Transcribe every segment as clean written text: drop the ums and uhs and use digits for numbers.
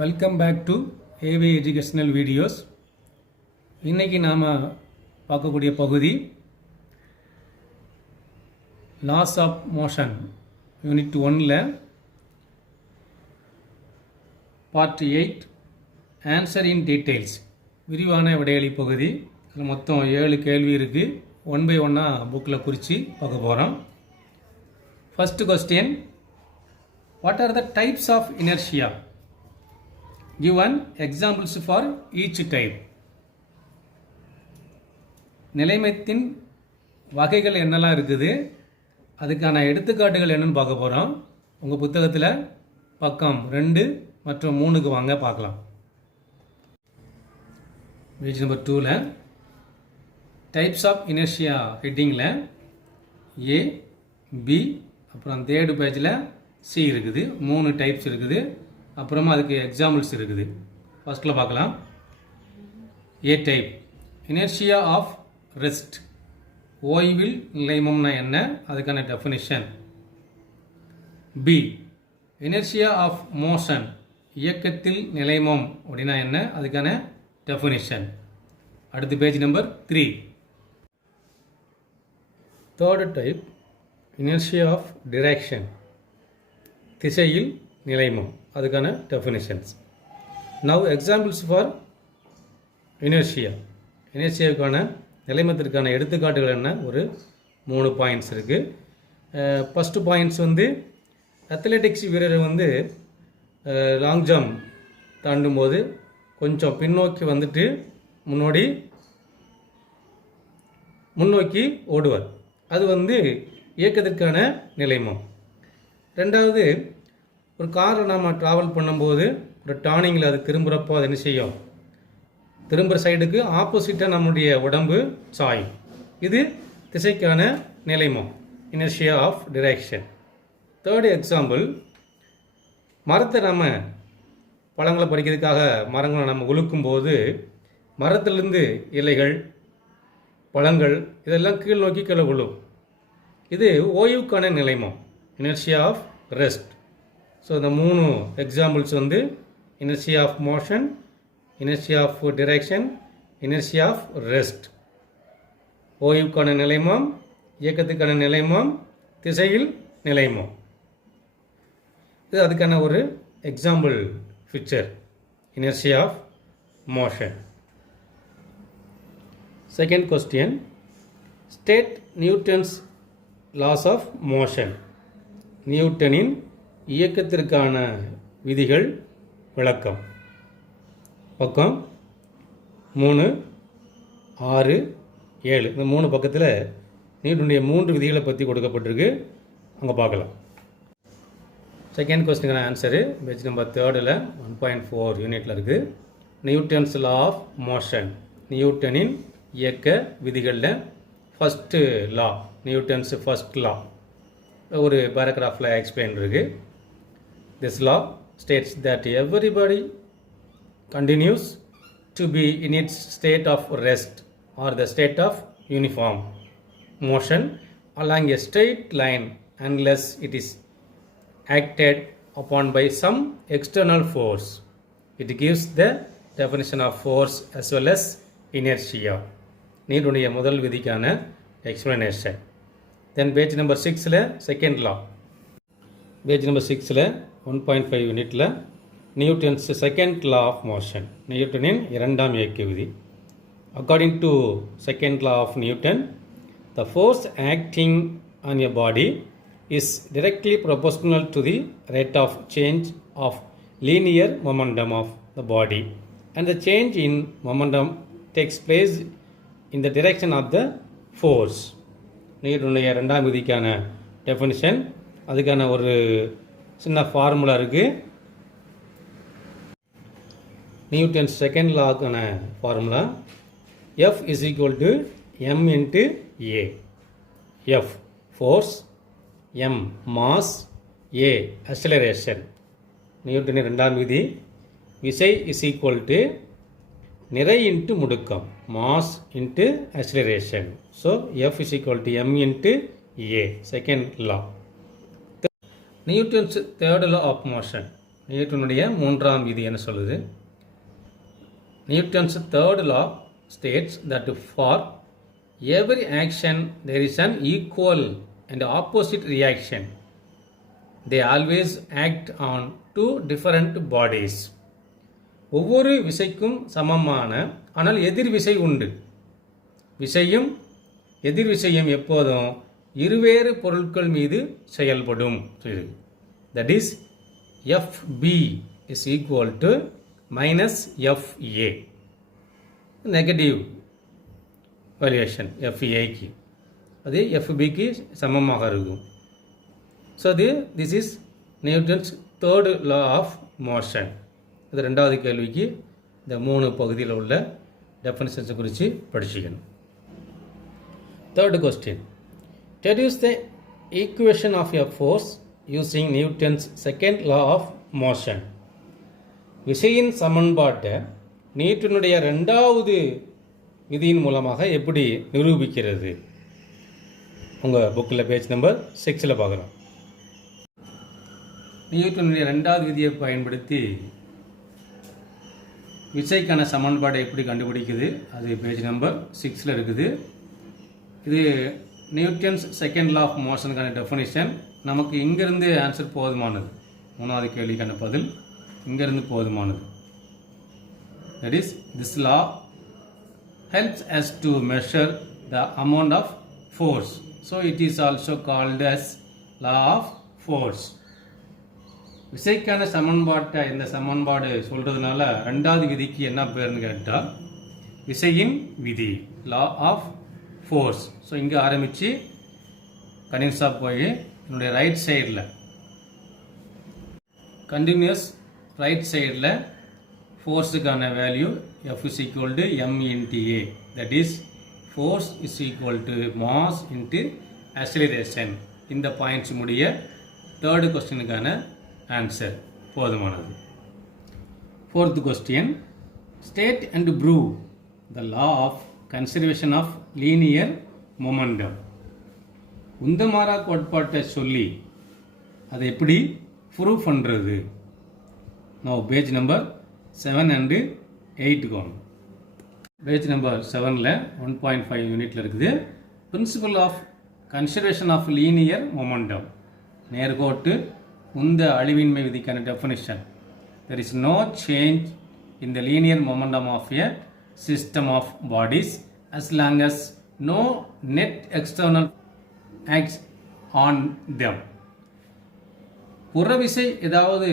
Welcome back to AV educational videos. இன்றைக்கி நாம் பார்க்கக்கூடிய பகுதி லாஸ் ஆஃப் மோஷன் யூனிட் 1ல் பார்ட் 8 ஆன்சர் இன் டீட்டெயில்ஸ் விரிவான விடையளி பகுதி. அதில் மொத்தம் 7 கேள்வி இருக்குது. 1 by 1 புக்கில் குறித்து பார்க்க போகிறோம். First question, what are the types of inertia? Given examples for each type. நிலைமத்தின் வகைகள் என்னெல்லாம் இருக்குது, அதுக்கான எடுத்துக்காட்டுகள் என்னன்னு பார்க்க போகிறோம். உங்கள் புத்தகத்தில் பக்கம் 2 மற்றும் 3க்கு வாங்க பார்க்கலாம். பேஜ் நம்பர் 2ல் டைப்ஸ் ஆஃப் இனர்ஷியா ஹெட்டிங்கில் ஏ பி அப்புறம் 3rd பேஜில் சி இருக்குது. 3 டைப்ஸ் இருக்குது. அப்புறமா அதுக்கு எக்ஸாம்பிள்ஸ் இருக்குது. ஃபர்ஸ்ட்டில் பார்க்கலாம். A type, inertia of rest. ஓய்வில் நிலைமம்னா என்ன, அதுக்கான definition. B, inertia of motion, இயக்கத்தில் நிலைமம் அப்படின்னா என்ன, அதுக்கான டெஃபினிஷன். அடுத்து page number 3. 3rd type, inertia of direction, திசையில் நிலைமம், அதுக்கான definitions. Now examples for inertia. இனர்ஷியாவுக்கான நிலைமத்திற்கான எடுத்துக்காட்டுகள் என்ன, ஒரு 3 பாயிண்ட்ஸ் இருக்குது. ஃபஸ்ட்டு பாயிண்ட்ஸ் அத்லெட்டிக்ஸ் வீரர் லாங் ஜம்ப் தாண்டும் போது கொஞ்சம் பின்னோக்கி வந்துட்டு முன்னோக்கி ஓடுவார். அது இயக்கத்திற்கான நிலைமம். ரெண்டாவது, ஒரு காரில் நாம் ட்ராவல் பண்ணும்போது ஒரு டர்னிங்கில் அது திரும்புகிறப்போ அது என்ன செய்யும், திரும்புகிற சைடுக்கு ஆப்போசிட்டாக நம்முடைய உடம்பு சாயும். இது திசைக்கான நிலைமம், inertia of direction. 3rd example, மரத்தை நம்ம பழங்களை பறிக்கிறதுக்காக மரங்களை நம்ம உழுக்கும்போது மரத்திலிருந்து இலைகள் பழங்கள் இதெல்லாம் கீழ் நோக்கி கீழே விழும். இது ஓய்வுக்கான நிலைமம், இனர்ஷியா ஆஃப் ரெஸ்ட். ஸோ இந்த 3 examples inertia of motion, inertia of direction, inertia of rest. ஓய்வுக்கான நிலைமம், இயக்கத்துக்கான நிலைமம், திசையில் நிலைமம். இது அதுக்கான ஒரு example picture, inertia of motion. Second question, state Newton's laws of motion. நியூட்டனின் இயக்கத்திற்கான விதிகள் விளக்கம். பக்கம் 3, 6, 7 இந்த 3 பக்கத்தில் நியூட்டனுடைய 3 விதிகளை பற்றி கொடுக்கப்பட்டிருக்கு. அங்கே பார்க்கலாம். செகண்ட் கொஸ்டினுக்கான ஆன்சரு பேஜ் நம்பர் 3ல் 1.4 யூனிட்டில் இருக்குது. நியூட்டன்ஸ் லா ஆஃப் மோஷன், நியூட்டனின் இயக்க விதிகளில் ஃபஸ்ட்டு லா, நியூட்டன்ஸ் ஃபர்ஸ்ட் லா ஒரு பேராகிராஃபில் எக்ஸ்பிளைன் இருக்குது. This law states that everybody continues to be in its state of rest or the state of uniform motion along a straight line unless it is acted upon by some external force. It gives the definition of force as well as inertia. நீருடைய முதல் விதிக்கான explanation. Then page number 6ல் second law. Page number 6ல் 1.5 யூனிட்டில் Newton's second law of motion, நியூட்டனின் 2ஆம் இயக்க விதி. According to second law of Newton, the force acting on a body is directly proportional to the rate of change of linear momentum of the body, and the change in momentum takes place in the direction of the force. நியூட்டனுடைய 2ஆம் விதிக்கான definition, அதுக்கான ஒரு சின்ன formula இருக்குது. Newton's second லாக்கான formula F is equal to m into a. F force, m mass, a acceleration. நியூட்டனின் 2ஆம் விதி, விசை is equal to நிறை இன்ட்டு முடுக்கம், mass into acceleration. So F is equal to m into a, second law. Newton's third law of motion, நியூட்டனுடைய மூன்றாம் விதி என்ன சொல்லுது? Newton's third law states that for every action there is an equal and opposite reaction. They always act on two different bodies. ஒவ்வொரு விசைக்கும் சமமான ஆனால் எதிர் விசை உண்டு. விசையும் எதிர் விசையும் எப்போதும் இருவேறு பொருட்கள் மீது செயல்படும். That is FB is equal to minus FA. Negative valuation FAக்கு அது FBக்கு சமமாக இருக்கும். So this is Newton's third law of motion. இது ரெண்டாவது கேள்விக்கு இந்த 3 பகுதியில் உள்ள டெஃபினிஷன்ஸை குறித்து படிச்சுக்கணும். Third question, deduce the equation of a force using Newton's second law of motion. விசையின் சமன்பாட்டை நியூட்டனுடைய ரெண்டாவது விதியின் மூலமாக எப்படி நிரூபிக்கிறது? உங்கள் புக்கில் பேஜ் நம்பர் 6 பார்க்கலாம். நியூட்டனுடைய ரெண்டாவது விதியை பயன்படுத்தி விசைக்கான சமன்பாடை எப்படி கண்டுபிடிக்குது? அது பேஜ் நம்பர் 6 இருக்குது. இது நியூட்டன்ஸ் செகண்ட் லா ஆஃப் மோஷனுக்கான டெஃபினிஷன். நமக்கு இங்கேருந்து ஆன்சர் போதுமானது. 3வது கேள்விக்கான பதில் இங்கேருந்து போதுமானது. That is, this law helps us to measure the amount of force. So it is also called as law of force. விசைக்கான சமன்பாட்டை இந்த சமன்பாடு சொல்கிறதுனால ரெண்டாவது விதிக்கு என்ன பேர்னு கேட்டால் விசையின் விதி, லா ஆஃப் ஃபோர்ஸ். ஸோ இங்கே ஆரம்பித்து கன்யூஸாக போய் என்னுடைய ரைட் சைடில் கண்டினியூஸ் ரைட் சைடில் ஃபோர்ஸுக்கான value F is equal to m into a. That is, force is equal to mass into acceleration. இந்த பாயிண்ட்ஸ் முடிய தேர்டு கொஸ்டினுக்கான ஆன்சர் போதுமானது. Fourth question, state and prove the law of conservation of linear momentum. உந்தமாரா கோட்பாட்டை சொல்லி அதை எப்படி ப்ரூவ் பண்ணுறது? நான் பேஜ் நம்பர் 7 and 8 கோணும். பேஜ் நம்பர் 7ல் 1.5 யூனிட்டில் இருக்குது. Principle of conservation of linear momentum, நேர்கோட்டு உந்த அழிவின்மை விதிக்கான definition. There is no change in the linear momentum of a system of bodies as long as no net external acts on them. புறவிசை ஏதாவது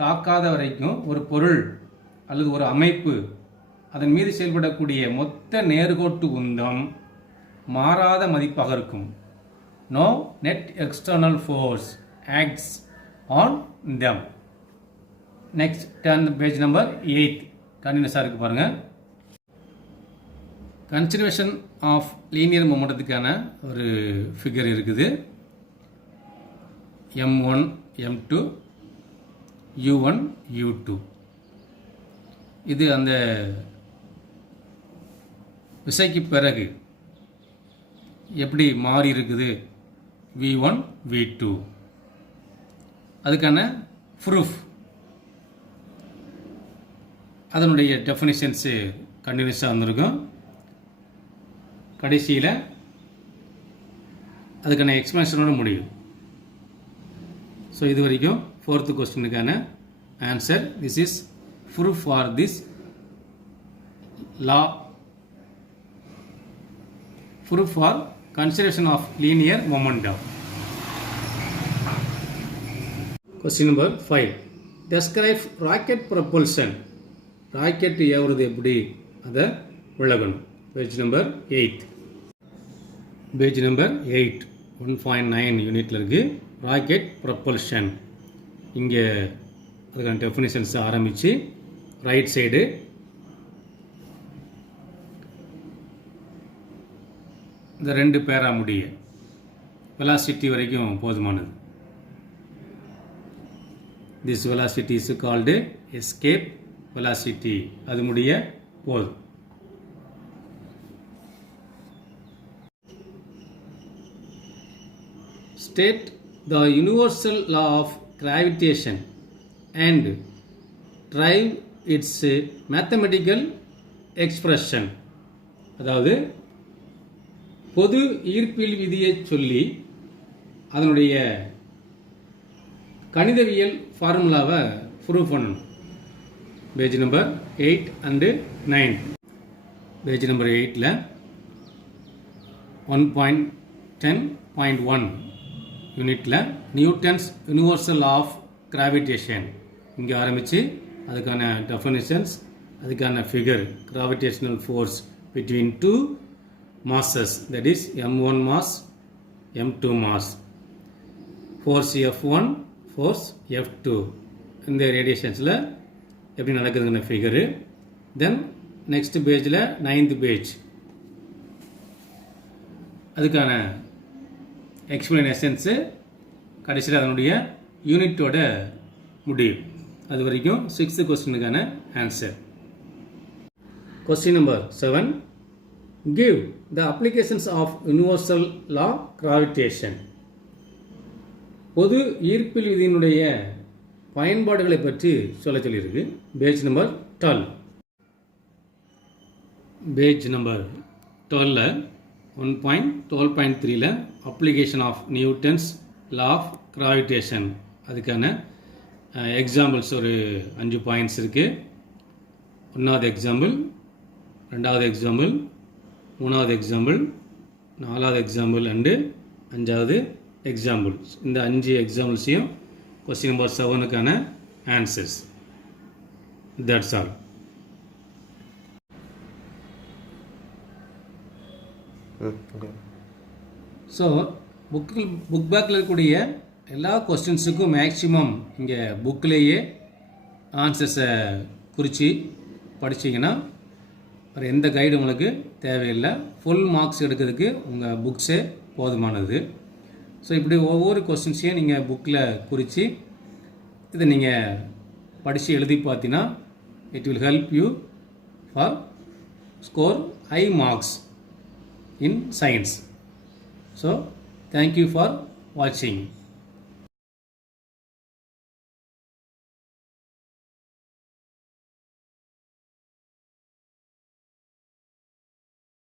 தாக்காத வரைக்கும் ஒரு பொருள் அல்லது ஒரு அமைப்பு அதன் மீது செயல்படக்கூடிய மொத்த நேர்கோட்டு உந்தம் மாறாத மதிப்பாக இருக்கும். No net external force acts on them. Next turn page number 8 கண்டினியூஸாக இருக்குது பாருங்கள். கன்சர்வேஷன் ஆஃப் லீனியர் மொமெண்டத்துக்கான ஒரு ஃபிகர் இருக்குது. M1 M2 U1 U2. இது அந்த விசைக்கு பிறகு எப்படி மாறி இருக்குது V1 V2. அதுக்கான ப்ரூஃப், அதனுடைய டெஃபினிஷன்ஸு கண்டினியூஸாக வந்திருக்கும். கடைசியில் அதுக்கான எக்ஸ்பிளனேஷனோட முடியும். ஸோ இது வரைக்கும் ஃபோர்த்து கொஸ்டினுக்கான answer. This is proof for this law, proof for conservation of linear momentum. Question number 5, describe rocket propulsion. Rocket ஏவுறது எப்படி அதை விளக்கணும். Page number 8. பேஜ் நம்பர் 8 1.9 யூனிட்டில் இருக்குது. Rocket propulsion. இங்கே அதுக்கான டெஃபினிஷன்ஸ் ஆரம்பித்து ரைட் சைடு இந்த 2 பேரா முடிய வெலாசிட்டி வரைக்கும் போதுமானது. This velocity is called escape velocity. அது முடிய போதும். State the universal law of gravitation and drive its mathematical expression. அதாவது பொது ஈர்ப்பியல் விதியை சொல்லி அதனுடைய கணிதவியல் ஃபார்முலாவை ப்ரூவ் பண்ணணும். Page number 8 and 9. Page number 8ல் 1.10.1 யூனிட்டில் நியூட்டன்ஸ் யூனிவர்சல் ஆஃப் கிராவிடேஷன் இங்கே ஆரம்பித்து அதுக்கான டெஃபினிஷன்ஸ், அதுக்கான figure, gravitational force between two masses, that is m1 mass, m2 mass, force F1, force F2 இந்த ரேடியேஷன்ஸில் எப்படி நடக்குதுங்கிற ஃபிகரு. தென் நெக்ஸ்ட் பேஜில் 9th பேஜ் அதுக்கான எக்ஸ்பிளனேஷன்ஸு, கடைசியில் அதனுடைய யூனிட்டோட முடிவு. அது வரைக்கும் 6th கொஸ்டினுக்கான answer. Question number 7. Give the applications of universal law gravitation. பொது ஈர்ப்பியல் விதியினுடைய பயன்பாடுகளை பற்றி சொல்லியிருக்கு. Page number 12. பேஜ் நம்பர் 12ல் 1.12.3ல் application of Newton's law of gravitation அதுக்கான எக்ஸாம்பிள்ஸ் ஒரு 5 பாயிண்ட்ஸ் இருக்குது. 1வது எக்ஸாம்பிள், 2வது எக்ஸாம்பிள், 3வது எக்ஸாம்பிள், 4வது எக்ஸாம்பிள் அண்டு 5வது எக்ஸாம்பிள்ஸ். இந்த 5 எக்ஸாம்பிள்ஸையும் கொஸ்டின் நம்பர் 7க்கான answers. That's all. So book பேக்கில் இருக்கக்கூடிய எல்லா கொஸ்டின்ஸுக்கும் மேக்ஸிமம் இங்கே புக்கிலேயே ஆன்சர்ஸை குறித்து படிச்சிங்கன்னா வேறு எந்த கைடு உங்களுக்கு தேவையில்லை. ஃபுல் மார்க்ஸ் எடுக்கிறதுக்கு உங்கள் புக்ஸே போதுமானது. ஸோ இப்படி ஒவ்வொரு கொஸ்டின்ஸையும் நீங்கள் புக்கில் குறித்து இதை நீங்கள் படித்து எழுதி பார்த்தீங்கன்னா it will help you for score high marks in science. So thank you for watching.